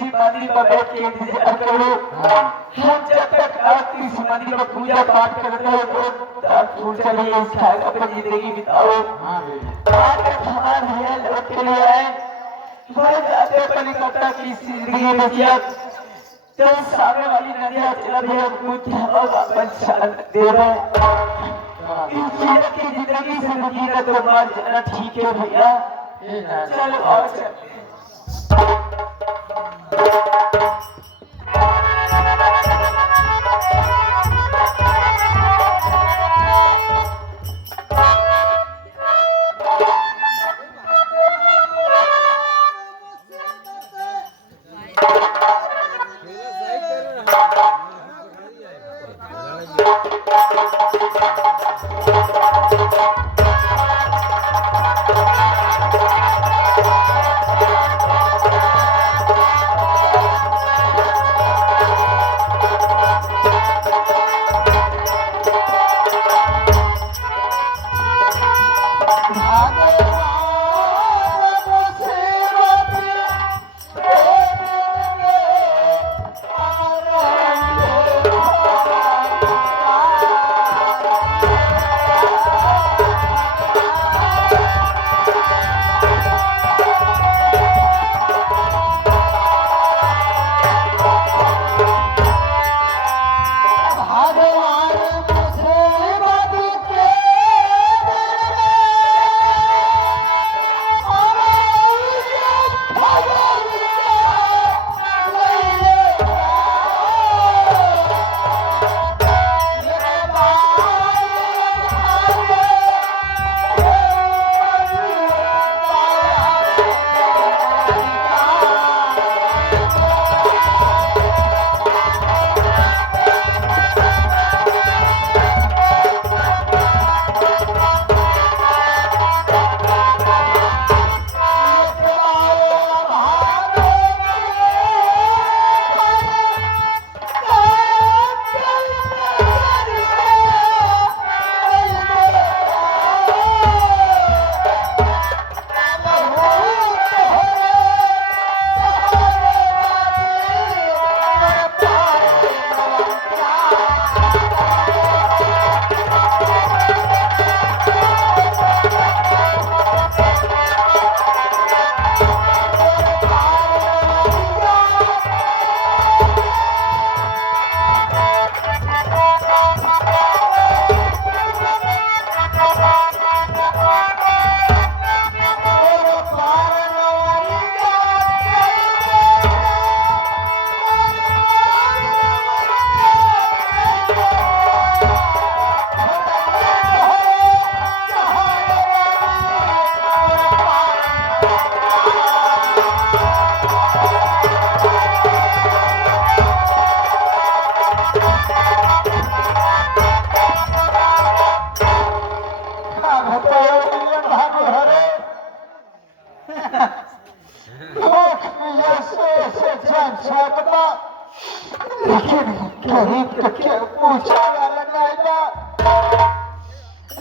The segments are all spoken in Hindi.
किसी मंदिर पर बैठ के इंतजार करो। हम जब तक आप किसी मंदिर में पूजा पाठ करते हो तब फूल चलिए इस खाएगा अपनी जिंदगी बिताओ। आज हमारे भैया लौट के लिए आए वह जाते हेलीकॉप्टर की जिंदगी में जिया तो सामने वाली नदियाँ चला भी हमको क्या अपन शान दे रहा है। इस जीवन की जिंदगी से जीना तो मार जाना ठीक है भैया। चलो और चलते हैं।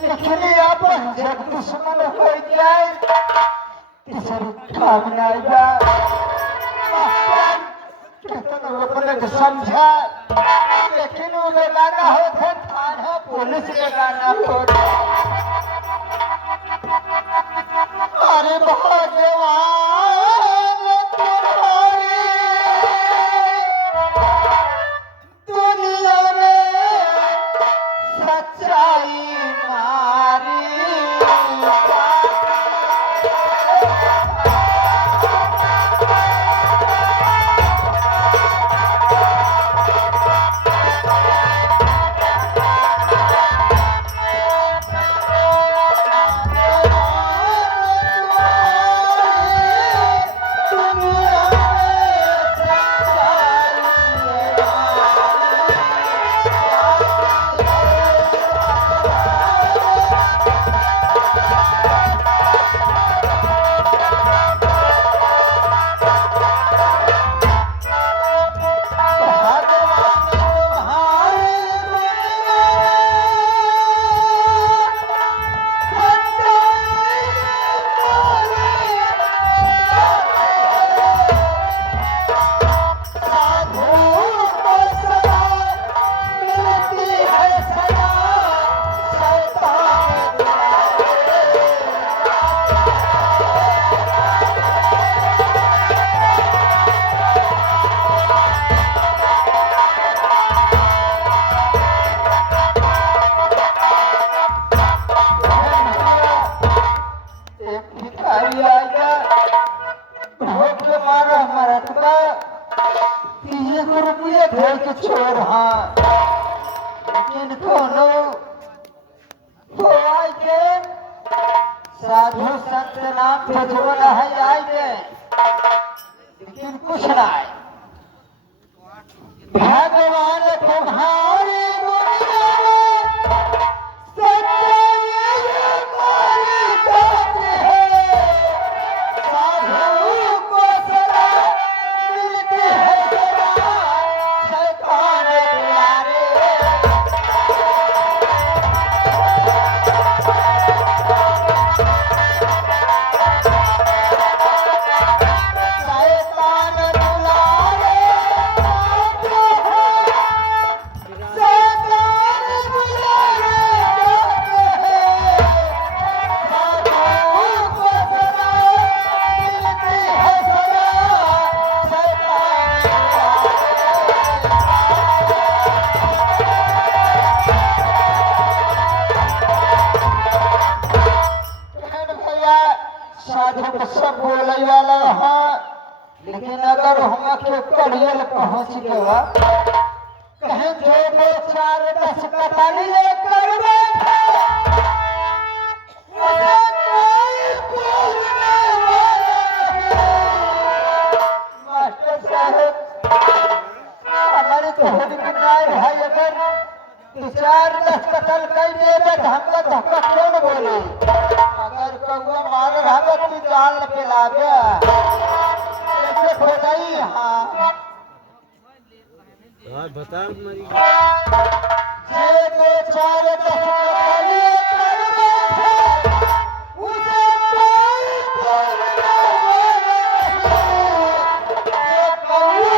लेकिन अपन जब दुश्मन हो जाए समझा लेकिन वो लगाना हो थाना पुलिस लगाना हो। अरे भगवान तुम्हारी दुनिया में सच्चाई मारी मारा मरत का 30 रुपये भेज के छोड़ हाँ लेकिन कोनो तो आई के साधु संत नाम प्रज्वल है आई के लेकिन कुछ ना है भगवान तुम्हारे सब बोले वाला हाँ लेकिन अगर हम के कड़ियल पहुंच गया कहीं जो 4-10 कटाली ले करबे मास्टर साहब हमारे तो होली की नाय है अगर 4-10 कतल कर देबे तो हमका धक्का क्यों न बोले अगर कौवा मार रहा तो जाल पे लागे ऐसे खोदाई हाँ बता मरी जे 2-4-10 कटाली करबे उसे कोई बोलना ये कौवा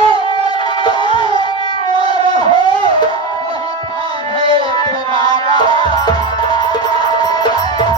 मार हो वही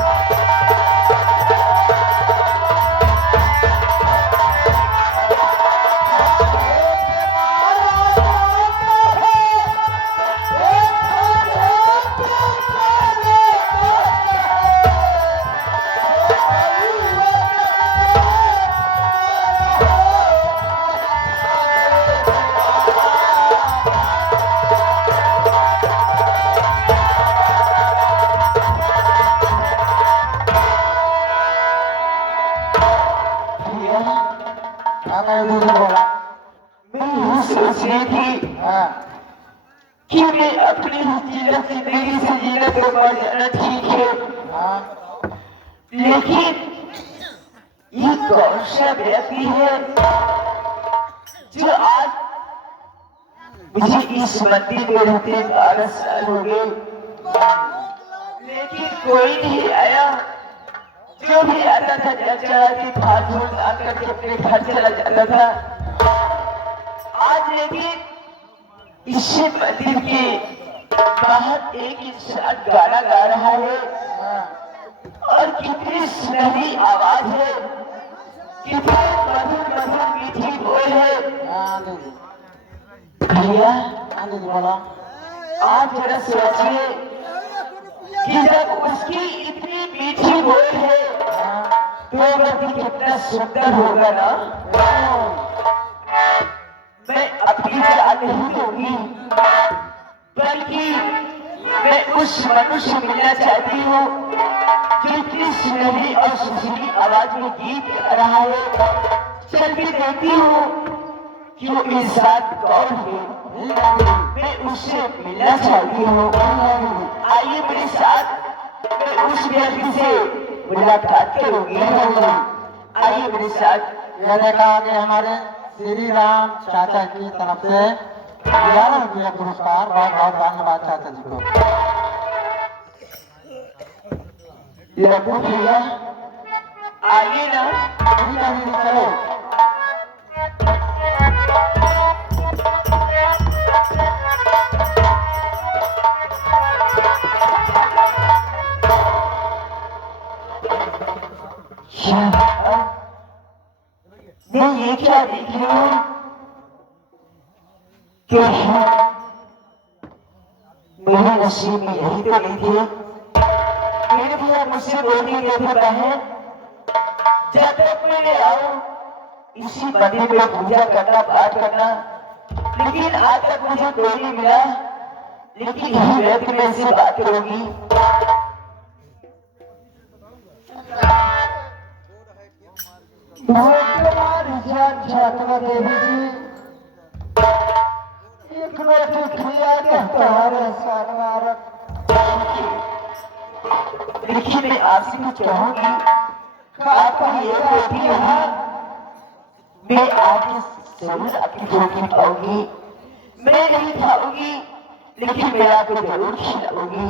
थाने तुम्हारा कि मैं अपनी जिंदगी से जीना तो मर जाना ठीक है लेकिन ये कौन सा व्यक्ति है जो आज मुझे इस मंदिर में रहते 12 साल हो गए लेकिन कोई नहीं आया जो भी आता था चढ़ाती था झूठ आकर के अपने घर चला जाता था आज लेकिन इसी मंदिर के बाहर एक इंसान गाना गा रहा है और कितनी सुनहरी आवाज है कितनी मधुर मधुर मीठी बोल है भैया आज जरा सोचिए कि जब उसकी इतनी मीठी बोल है तो व्यक्ति कितना सुंदर होगा ना मैं अपनी जान नहीं दूंगी बल्कि मैं उस मनुष्य मिलना चाहती हूँ जो इतनी सुनहरी और सुरीली आवाज में गीत गा रहा है चल भी देखती हूँ कि वो इंसान कौन है मैं उससे मिलना चाहती हूँ आइए मेरे साथ मैं उस व्यक्ति से मुलाकात करूंगी आइए मेरे साथ ये देखा आगे हमारे श्री राम चाचा की तरफ से 11 रुपया पुरस्कार बहुत बहुत धन्यवाद चाचा जी को लड्डू भैया आइए ना चलो मैं ये क्या देख रही हूँ कि मेरे नसीब में यही तो नहीं थी मेरे भैया मुझसे बोलने के थे बहन जब तक मैं आऊं इसी मंदिर में पूजा करना, पाठ करना, लेकिन आज तक मुझे कोई नहीं मिला। लेकिन यही व्यक्ति में से बात करूंगी। देवी जी एक रोटी खिला के तुम्हारे सनवारक। देखिए मैं आपसे कुछ कहूंगी, आपका ये रोटी यहाँ मैं आज जरूर आपकी रोटी खाऊंगी। मैं नहीं खाऊंगी, लेकिन मैं आपको जरूर खिलाऊंगी।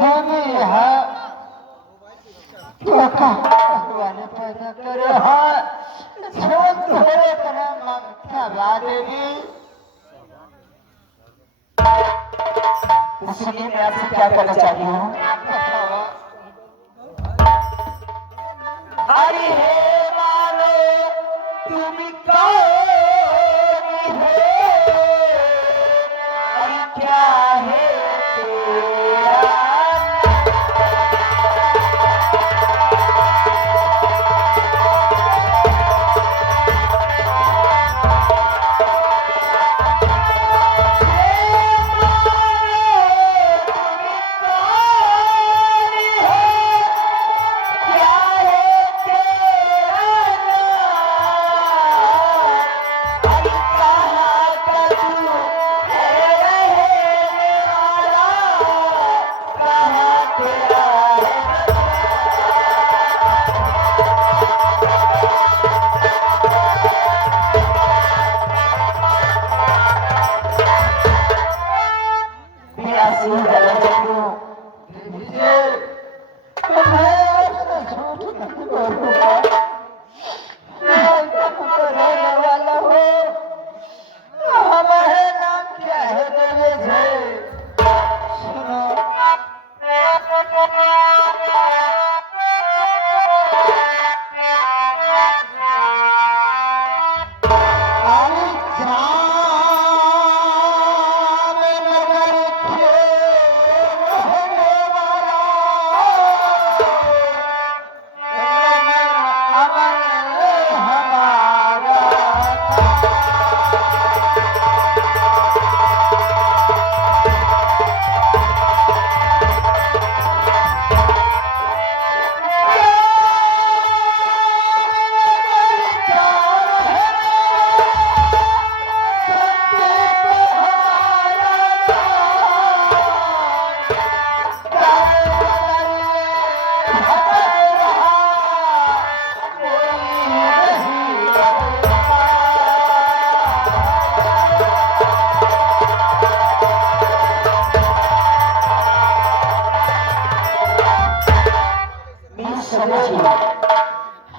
देवी यहाँ वाले पैदा करे हाँ थोड़े तरह ममता देवी। इसलिए मैं आपसे क्या करना चाहती हूँ। अरे हे मानो तुम कौन हो, अरे क्या है तेरा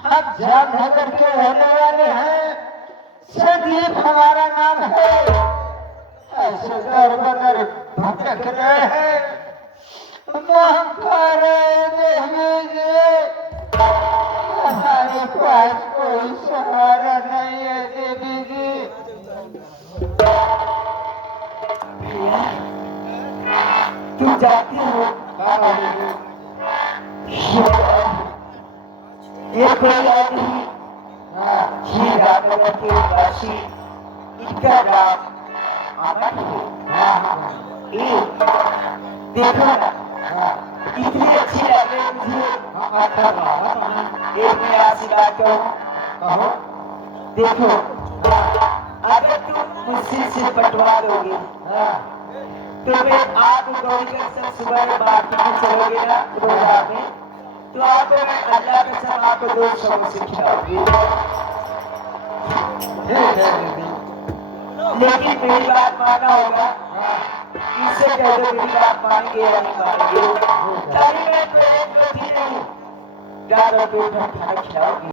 हम जामनगर के रहने वाले हैं। संदीप हमारा नाम है। ऐसे दर बदर भटक रहे हैं। हमारे पास कोई सहारा नहीं है देवी जी। तुम जाती हो ये कोई आदमी ही रामनगर के वासी, इनका नाम अमन है। देखो ना इतनी अच्छी लग रही मुझे। एक मैं आपसे बात कहूँ, देखो अगर तुम मुझसे सिर पटवा दोगे तो मैं आप गौरीगढ़ से सुबह मार्केट में चलोगे ना रोजा में, तो आपको मैं अल्लाह के सब आपको 2 समोसे खिलाऊंगी। लेकिन मेरी बात माना होगा। इसे कह दो मेरी बात मानेंगे या नहीं मानेंगे, तभी मैं तो 1 रोटी नहीं 4 रोटी खाना खिलाऊंगी।